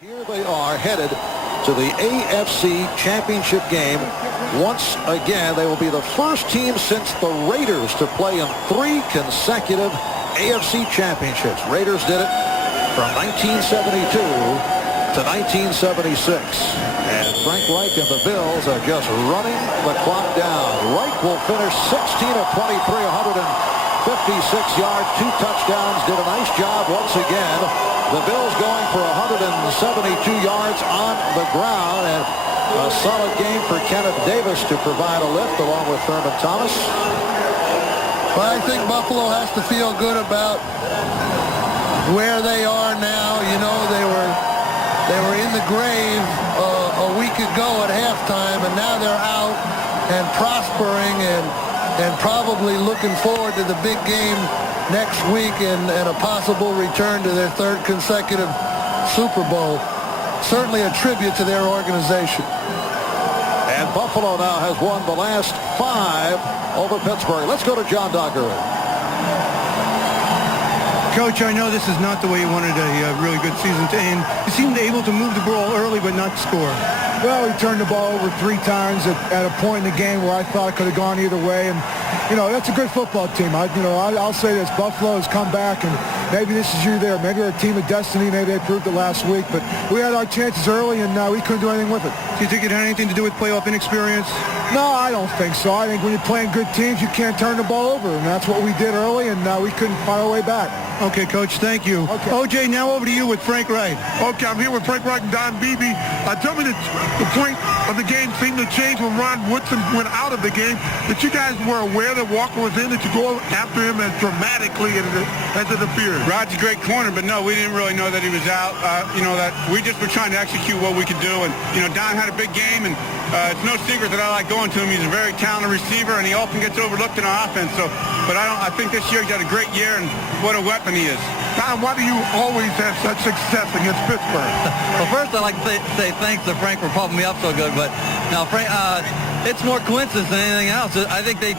Here they are headed to the AFC Championship game. Once again, they will be the first team since the Raiders to play in 3 consecutive AFC Championships. Raiders did it from 1972 to 1976. And Frank Reich and the Bills are just running the clock down. Reich will finish 16 of 23, 156 yards, 2 touchdowns. Did a nice job once again. The Bills going for 172 yards on the ground, and a solid game for Kenneth Davis to provide a lift along with Thurman Thomas. Well, I think Buffalo has to feel good about where they are now. You know, they were in the grave a week ago at halftime, and now they're out and prospering and probably looking forward to the big game next week and a possible return to their 3rd consecutive Super Bowl. Certainly a tribute to their organization. And Buffalo now has won the last 5 over Pittsburgh. Let's go to John Dockery. Coach, I know this is not the way you wanted a really good season to end. You seemed able to move the ball early but not score. Well, we turned the ball over 3 times at a point in the game where I thought it could have gone either way. And, you know, that's a good football team. I'll say this. Buffalo has come back, and maybe this is you there. Maybe they're a team of destiny. Maybe they proved it last week. But we had our chances early, and we couldn't do anything with it. Do you think it had anything to do with playoff inexperience? No, I don't think so. I think when you're playing good teams, you can't turn the ball over. And that's what we did early, and we couldn't find our way back. Okay, Coach, thank you. Okay. O.J., now over to you with Frank Wright. Okay, I'm here with Frank Wright and Don Beebe. Tell me the point of the game seemed to change when Ron Woodson went out of the game. That you guys were aware that Walker was in, that you go after him as dramatically as it appeared. Rod's a great corner, but no, we didn't really know that he was out. That we just were trying to execute what we could do. And, Don had a big game, and it's no secret that I like going to him. He's a very talented receiver, and he often gets overlooked in our offense. But I think this year he's had a great year, and what a weapon he is. Don, why do you always have such success against Pittsburgh? Well, first I'd like to say thanks to Frank for pumping me up so good, but now Frank, it's more coincidence than anything else. I think they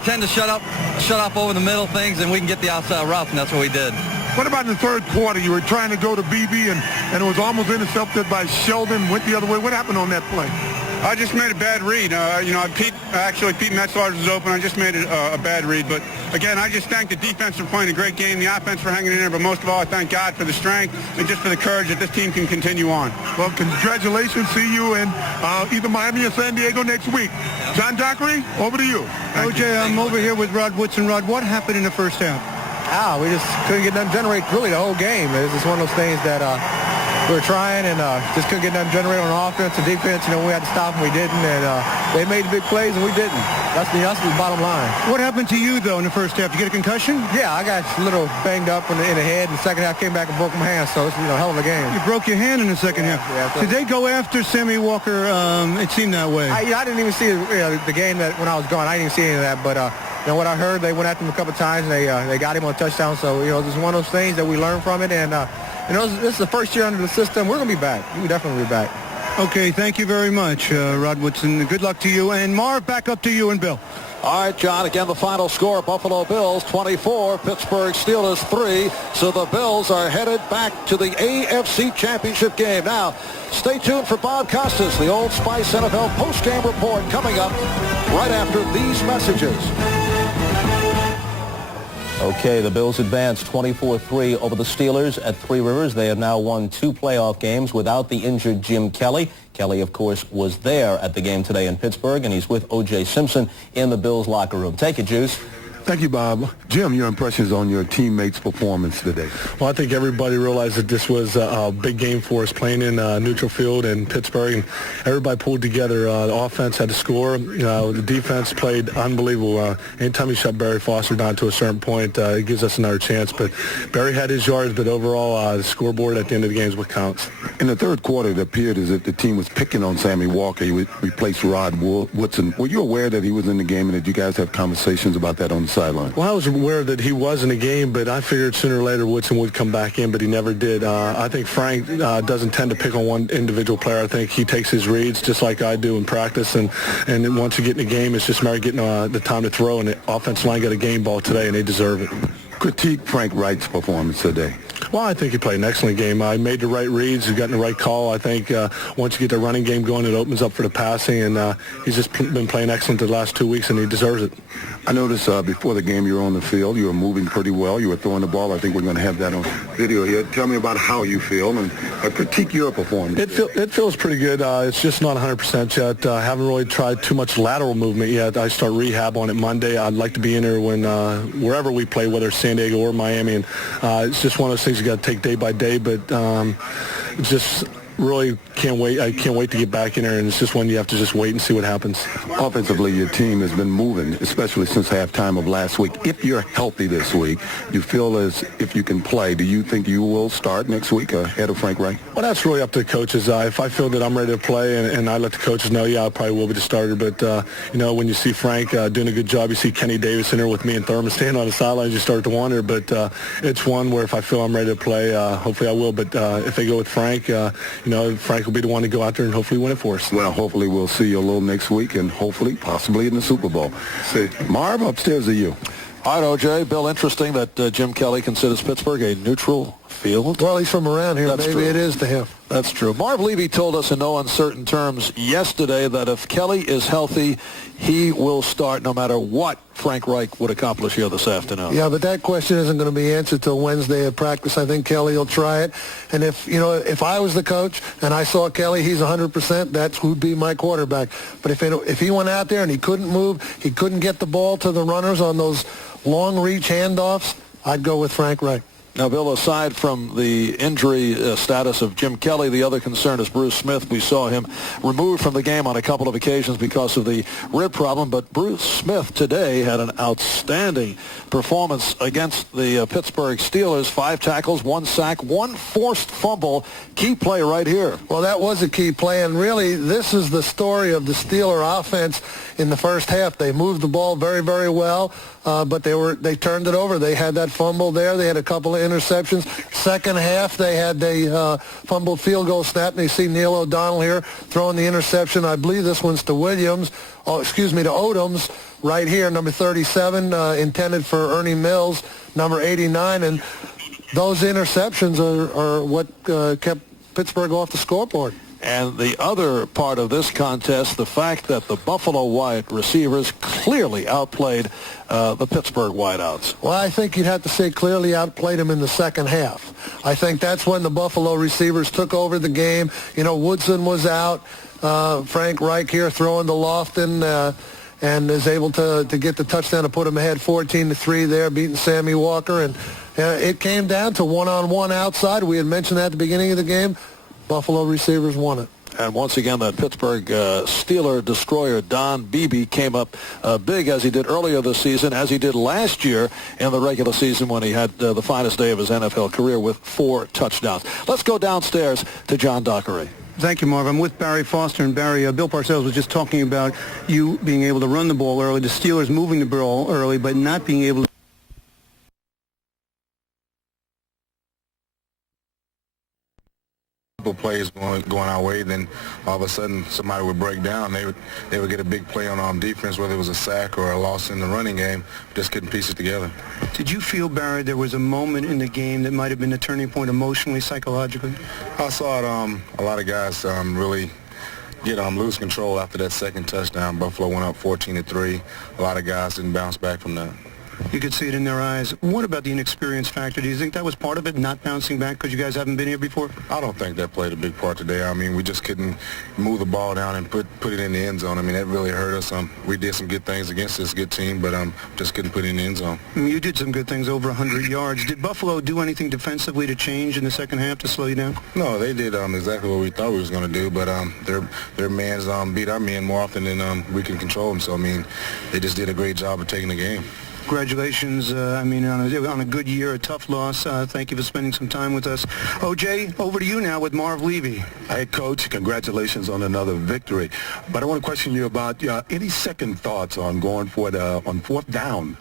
tend to shut up over the middle things, and we can get the outside routes, and that's what we did. What about in the 3rd quarter? You were trying to go to BB, and it was almost intercepted by Sheldon, went the other way. What happened on that play? I just made a bad read. Pete Metzler was open. I just made a bad read. But, again, I just thank the defense for playing a great game, the offense for hanging in there. But most of all, I thank God for the strength and just for the courage that this team can continue on. Well, congratulations. See you in either Miami or San Diego next week. John Dockery, over to you. O.J., I'm over here with Rod Woodson. Rod, what happened in the first half? We just couldn't get nothing generate really the whole game. It's just one of those things that we were trying and just couldn't get nothing generated on offense and defense. We had to stop and we didn't, and they made the big plays and we didn't. That's the bottom line. What happened to you, though, in the first half? Did you get a concussion? Yeah, I got a little banged up in the head, and the second half came back and broke my hand, so it's a hell of a game. You broke your hand in the second half. Yeah, Did they go after Sammy Walker? It seemed that way. I didn't even see the game that when I was gone. I didn't even see any of that, but what I heard, they went after him a couple of times, and they got him on a touchdown. So, this is one of those things that we learned from it, and this is the first year under the system. We're going to be back. We'll definitely be back. Okay, thank you very much, Rod Woodson. Good luck to you. And Marv, back up to you and Bill. All right, John, again, the final score, Buffalo Bills 24, Pittsburgh Steelers 3. So the Bills are headed back to the AFC Championship game. Now, stay tuned for Bob Costas, the Old Spice NFL postgame report coming up right after these messages. Okay, the Bills advanced 24-3 over the Steelers at Three Rivers. They have now won 2 playoff games without the injured Jim Kelly. Kelly, of course, was there at the game today in Pittsburgh, and he's with O.J. Simpson in the Bills locker room. Take it, Juice. Thank you, Bob. Jim, your impressions on your teammates' performance today? Well, I think everybody realized that this was a big game for us, playing in neutral field in Pittsburgh, and everybody pulled together. The offense had to score. The defense played unbelievable. Anytime you shut Barry Foster down to a certain point, it gives us another chance. But Barry had his yards, but overall, the scoreboard at the end of the game is what counts. In the 3rd quarter, it appeared as if the team was picking on Sammy Walker. He replaced Rod Woodson. Were you aware that he was in the game, and did you guys have conversations about that on the sideline? Well, I was aware that he was in the game, but I figured sooner or later Woodson would come back in, but he never did. I think Frank doesn't tend to pick on one individual player. I think he takes his reads just like I do in practice, and then once you get in the game, it's just a matter of getting the time to throw, and the offensive line got a game ball today, and they deserve it. Critique Frank Wright's performance today. Well, I think he played an excellent game. He made the right reads. He got in the right call. I think once you get the running game going, it opens up for the passing, and he's just been playing excellent the last 2 weeks, and he deserves it. I noticed before the game you were on the field. You were moving pretty well. You were throwing the ball. I think we're going to have that on video here. Tell me about how you feel and critique your performance. It feels pretty good. It's just not 100% yet. I haven't really tried too much lateral movement yet. I start rehab on it Monday. I'd like to be in there when wherever we play, whether it's San Diego or Miami. And it's just one of those things you got to take day by day. But just really can't wait. I can't wait to get back in there, and it's just one you have to just wait and see what happens. Offensively, your team has been moving, especially since halftime of last week. If you're healthy this week, you feel as if you can play. Do you think you will start next week ahead of Frank Wright? Well, that's really up to the coaches. If I feel that I'm ready to play and I let the coaches know, yeah, I probably will be the starter. But, when you see Frank doing a good job, you see Kenny Davis in there with me and Thurman standing on the sidelines, you start to wonder. But it's one where if I feel I'm ready to play, hopefully I will. But if they go with Frank, Frank will be the one to go out there and hopefully win it for us. Well, hopefully we'll see you a little next week and hopefully, possibly in the Super Bowl. See, Marv, upstairs to you. All right, O.J. Bill, interesting that Jim Kelly considers Pittsburgh a neutral field. Well, he's from around here. That's Maybe true. It is to him. That's true. Marv Levy told us in no uncertain terms yesterday that if Kelly is healthy, he will start no matter what Frank Reich would accomplish here this afternoon. Yeah, but that question isn't going to be answered till Wednesday at practice. I think Kelly will try it. And if I was the coach and I saw Kelly, he's 100%, that would be my quarterback. But if he went out there and he couldn't move, he couldn't get the ball to the runners on those long reach handoffs, I'd go with Frank Reich. Now, Bill, aside from the injury status of Jim Kelly, the other concern is Bruce Smith. We saw him removed from the game on a couple of occasions because of the rib problem, but Bruce Smith today had an outstanding performance against the Pittsburgh Steelers. 5 tackles, 1 sack, 1 forced fumble. Key play right here. Well, that was a key play, and really this is the story of the Steeler offense in the first half. They moved the ball very, very well, but they turned it over. They had that fumble there. They had a couple of interceptions. Second half, they had a fumbled field goal snap, and you see Neil O'Donnell here throwing the interception. I believe this one's to to Odoms right here, number 37, intended for Ernie Mills, number 89, and those interceptions are what kept Pittsburgh off the scoreboard. And the other part of this contest, the fact that the Buffalo White receivers clearly outplayed the Pittsburgh Whiteouts. Well, I think you'd have to say clearly outplayed them in the second half. I think that's when the Buffalo receivers took over the game. Woodson was out. Frank Reich here throwing to Lofton and is able to get the touchdown to put them ahead 14-3 there, beating Sammy Walker. And it came down to one-on-one outside. We had mentioned that at the beginning of the game. Buffalo receivers won it. And once again, that Pittsburgh Steeler destroyer, Don Beebe, came up big as he did earlier this season, as he did last year in the regular season when he had the finest day of his NFL career with 4 touchdowns. Let's go downstairs to John Dockery. Thank you, Marv. I'm with Barry Foster. And Barry, Bill Parcells was just talking about you being able to run the ball early, the Steelers moving the ball early, but not being able to plays going our way, then all of a sudden somebody would break down. They would get a big play on defense, whether it was a sack or a loss in the running game. Just couldn't piece it together. Did you feel, Barry, there was a moment in the game that might have been a turning point emotionally, psychologically? I saw it. A lot of guys really lose control after that second touchdown. Buffalo went up 14-3. A lot of guys didn't bounce back from that. You could see it in their eyes. What about the inexperience factor? Do you think that was part of it, not bouncing back because you guys haven't been here before? I don't think that played a big part today. I mean, we just couldn't move the ball down and put it in the end zone. I mean, that really hurt us. We did some good things against this good team, but just couldn't put it in the end zone. I mean, you did some good things, over 100 yards. Did Buffalo do anything defensively to change in the second half to slow you down? No, they did exactly what we thought we was going to do, but their mans beat our men more often than we can control them. So, I mean, they just did a great job of taking the game. Congratulations, on a good year, a tough loss. Thank you for spending some time with us. O.J., over to you now with Marv Levy. Hey, Coach, congratulations on another victory. But I want to question you about any second thoughts on going for it on 4th down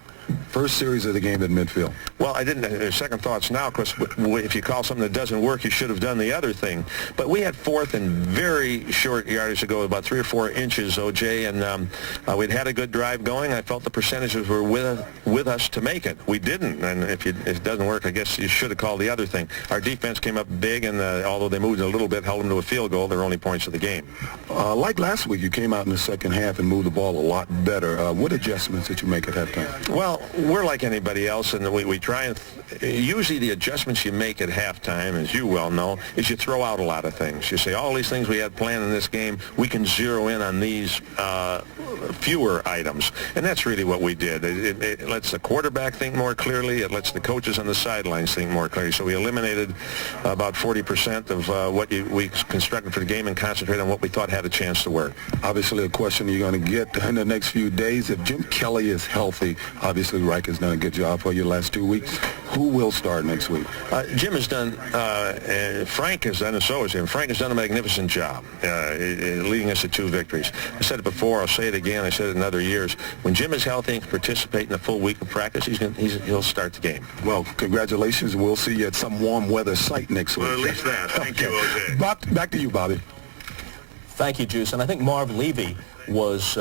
First series of the game at midfield. Well, I didn't. Second thoughts now, because if you call something that doesn't work, you should have done the other thing. But we had fourth and very short yardage to go, about 3 or 4 inches, OJ, and we'd had a good drive going. I felt the percentages were with us to make it. We didn't, and if it doesn't work, I guess you should have called the other thing. Our defense came up big, and although they moved a little bit, held them to a field goal. They're only points of the game. Like last week, you came out in the second half and moved the ball a lot better. What adjustments did you make at halftime? Well, we're like anybody else, and we try and usually the adjustments you make at halftime, as you well know, is you throw out a lot of things. You say, all these things we had planned in this game, we can zero in on these fewer items, and that's really what we did. It lets the quarterback think more clearly. It lets the coaches on the sidelines think more clearly. So we eliminated about 40% of what we constructed for the game and concentrated on what we thought had a chance to work. Obviously, a question you're going to get in the next few days. If Jim Kelly is healthy, obviously Reich has done a good job for you the last 2 weeks. Who will start next week? Jim has done, Frank has done, and so has Jim. Frank has done a magnificent job leading us to 2 victories. I said it before, I'll say it again, I said it in other years. When Jim is healthy and can participate in a full week of practice, he'll start the game. Well, congratulations. We'll see you at some warm weather site next week. Well, at least that. Thank you, OJ. Back to you, Bobby. Thank you, Juice. And I think Marv Levy was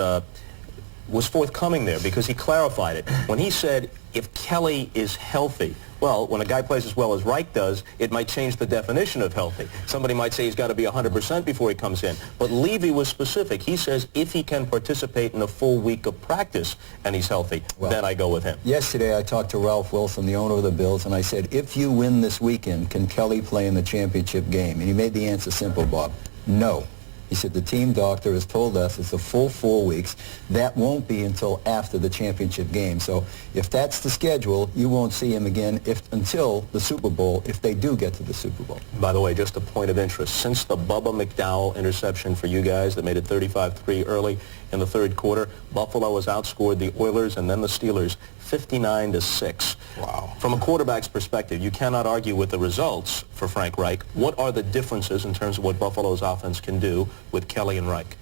forthcoming there because he clarified it. When he said, if Kelly is healthy, well, when a guy plays as well as Reich does, it might change the definition of healthy. Somebody might say he's got to be 100% before he comes in. But Levy was specific. He says if he can participate in a full week of practice and he's healthy, then I go with him. Yesterday I talked to Ralph Wilson, the owner of the Bills, and I said, if you win this weekend, can Kelly play in the championship game? And he made the answer simple, Bob. No. He said the team doctor has told us it's a full 4 weeks. That won't be until after the championship game. So if that's the schedule, you won't see him again until the Super Bowl, if they do get to the Super Bowl. By the way, just a point of interest. Since the Bubba McDowell interception for you guys that made it 35-3 early in the third quarter, Buffalo has outscored the Oilers and then the Steelers 59-6. Wow. From a quarterback's perspective, you cannot argue with the results for Frank Reich. What are the differences in terms of what Buffalo's offense can do with Kelly and Reich?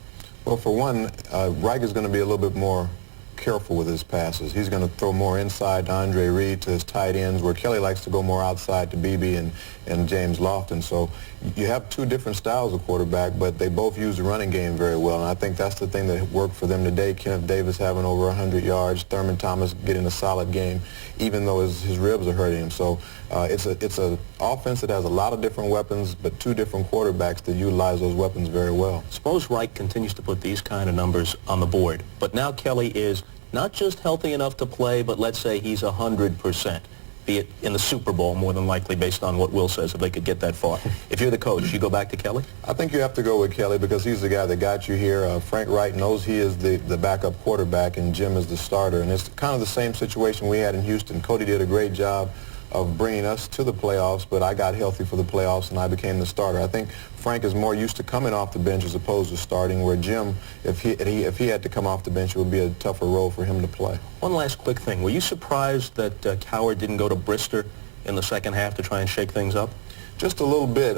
Well, for one, Reich is going to be a little bit more careful with his passes. He's going to throw more inside to Andre Reed, to his tight ends, where Kelly likes to go more outside to Beebe and James Lofton. So you have 2 different styles of quarterback, but they both use the running game very well, and I think that's the thing that worked for them today. Kenneth Davis having over 100 yards, Thurman Thomas getting a solid game, even though his ribs are hurting him. So it's an offense that has a lot of different weapons, but 2 different quarterbacks that utilize those weapons very well. Suppose Reich continues to put these kind of numbers on the board, but now Kelly is not just healthy enough to play, but let's say he's 100%, be it in the Super Bowl more than likely based on what Will says, if they could get that far. If you're the coach, you go back to Kelly? I think you have to go with Kelly because he's the guy that got you here. Frank Reich knows he is the backup quarterback and Jim is the starter. And it's kind of the same situation we had in Houston. Cody did a great job of bringing us to the playoffs, but I got healthy for the playoffs and I became the starter. I think Frank is more used to coming off the bench as opposed to starting, where Jim, if he had to come off the bench, it would be a tougher role for him to play. One last quick thing. Were you surprised that Coward didn't go to Brister in the second half to try and shake things up? Just a little bit.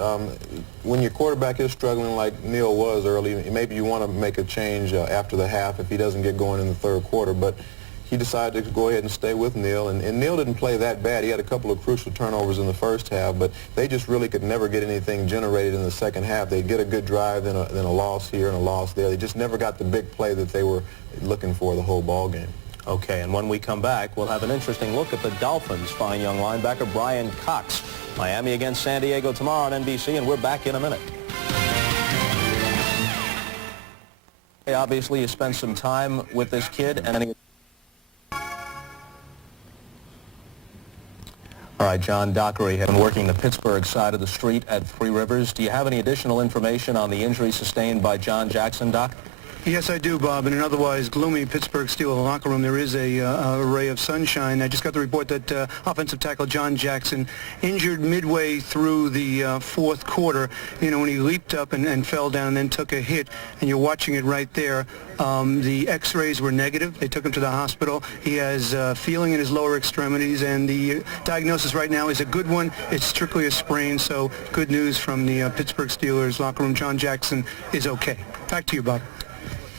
When your quarterback is struggling like Neal was early, maybe you want to make a change after the half if he doesn't get going in the third quarter, but he decided to go ahead and stay with Neal, and Neal didn't play that bad. He had a couple of crucial turnovers in the first half, but they just really could never get anything generated in the second half. They'd get a good drive, then a loss here and a loss there. They just never got the big play that they were looking for the whole ball game. Okay, and when we come back, we'll have an interesting look at the Dolphins' fine young linebacker, Brian Cox. Miami against San Diego tomorrow on NBC, and we're back in a minute. Hey, obviously, you spent some time with this kid, and all right, John Dockery has been working the Pittsburgh side of the street at Three Rivers. Do you have any additional information on the injury sustained by John Jackson, Doc? Yes, I do, Bob. In an otherwise gloomy Pittsburgh Steelers locker room, there is a ray of sunshine. I just got the report that offensive tackle John Jackson injured midway through the fourth quarter. You know, when he leaped up and fell down and then took a hit, and you're watching it right there. The x-rays were negative. They took him to the hospital. He has feeling in his lower extremities, and the diagnosis right now is a good one. It's strictly a sprain, so good news from the Pittsburgh Steelers locker room. John Jackson is okay. Back to you, Bob.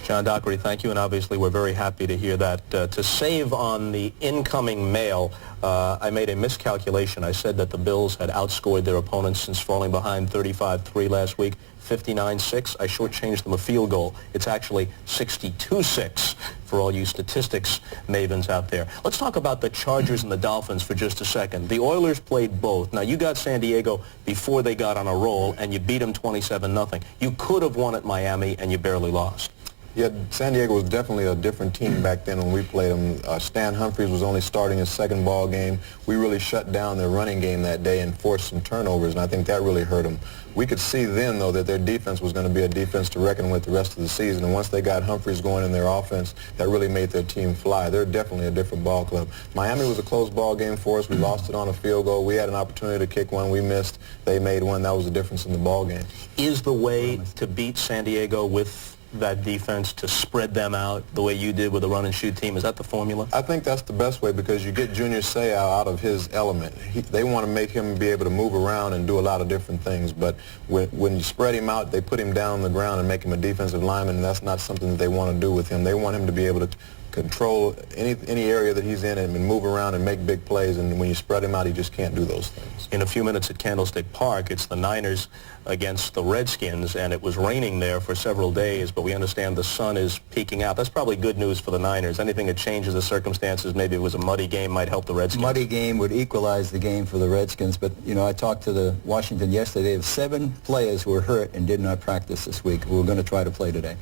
John Dockery, thank you, and obviously we're very happy to hear that. To save on the incoming mail, I made a miscalculation. I said that the Bills had outscored their opponents since falling behind 35-3 last week, 59-6. I shortchanged them a field goal. It's actually 62-6 for all you statistics mavens out there. Let's talk about the Chargers and the Dolphins for just a second. The Oilers played both. Now, you got San Diego before they got on a roll, and you beat them 27-0. You could have won at Miami, and you barely lost. Yeah, San Diego was definitely a different team back then when we played them. Stan Humphries was only starting his second ball game. We really shut down their running game that day and forced some turnovers, and I think that really hurt them. We could see then, though, that their defense was going to be a defense to reckon with the rest of the season, and once they got Humphries going in their offense, that really made their team fly. They're definitely a different ball club. Miami was a close ball game for us. We lost it on a field goal. We had an opportunity to kick one. We missed. They made one. That was the difference in the ball game. Is the way to beat San Diego with that defense to spread them out the way you did with the run-and-shoot team? Is that the formula? I think that's the best way because you get Junior Seau out of his element. They want to make him be able to move around and do a lot of different things, but when you spread him out, they put him down on the ground and make him a defensive lineman, and that's not something that they want to do with him. They want him to be able to control any area that he's in and move around and make big plays, and when you spread him out, he just can't do those things. In a few minutes at Candlestick Park, it's the Niners against the Redskins, and it was raining there for several days, but we understand the sun is peeking out. That's probably good news for the Niners. Anything that changes the circumstances, maybe it was a muddy game, might help the Redskins. Muddy game would equalize the game for the Redskins, but, you know, I talked to the Washington yesterday. They have 7 players who were hurt and did not practice this week who are going to try to play today.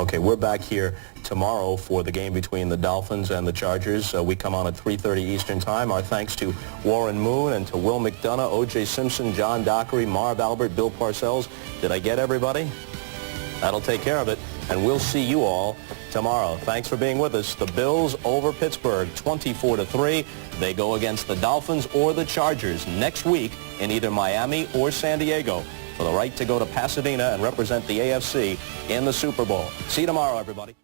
Okay, we're back here tomorrow for the game between the Dolphins and the Chargers. We come on at 3:30 Eastern Time. Our thanks to Warren Moon and to Will McDonough, O.J. Simpson, John Dockery, Marv Albert, Bill Parcells. Did I get everybody? That'll take care of it, and we'll see you all tomorrow. Thanks for being with us. The Bills over Pittsburgh, 24-3. They go against the Dolphins or the Chargers next week in either Miami or San Diego for the right to go to Pasadena and represent the AFC in the Super Bowl. See you tomorrow, everybody.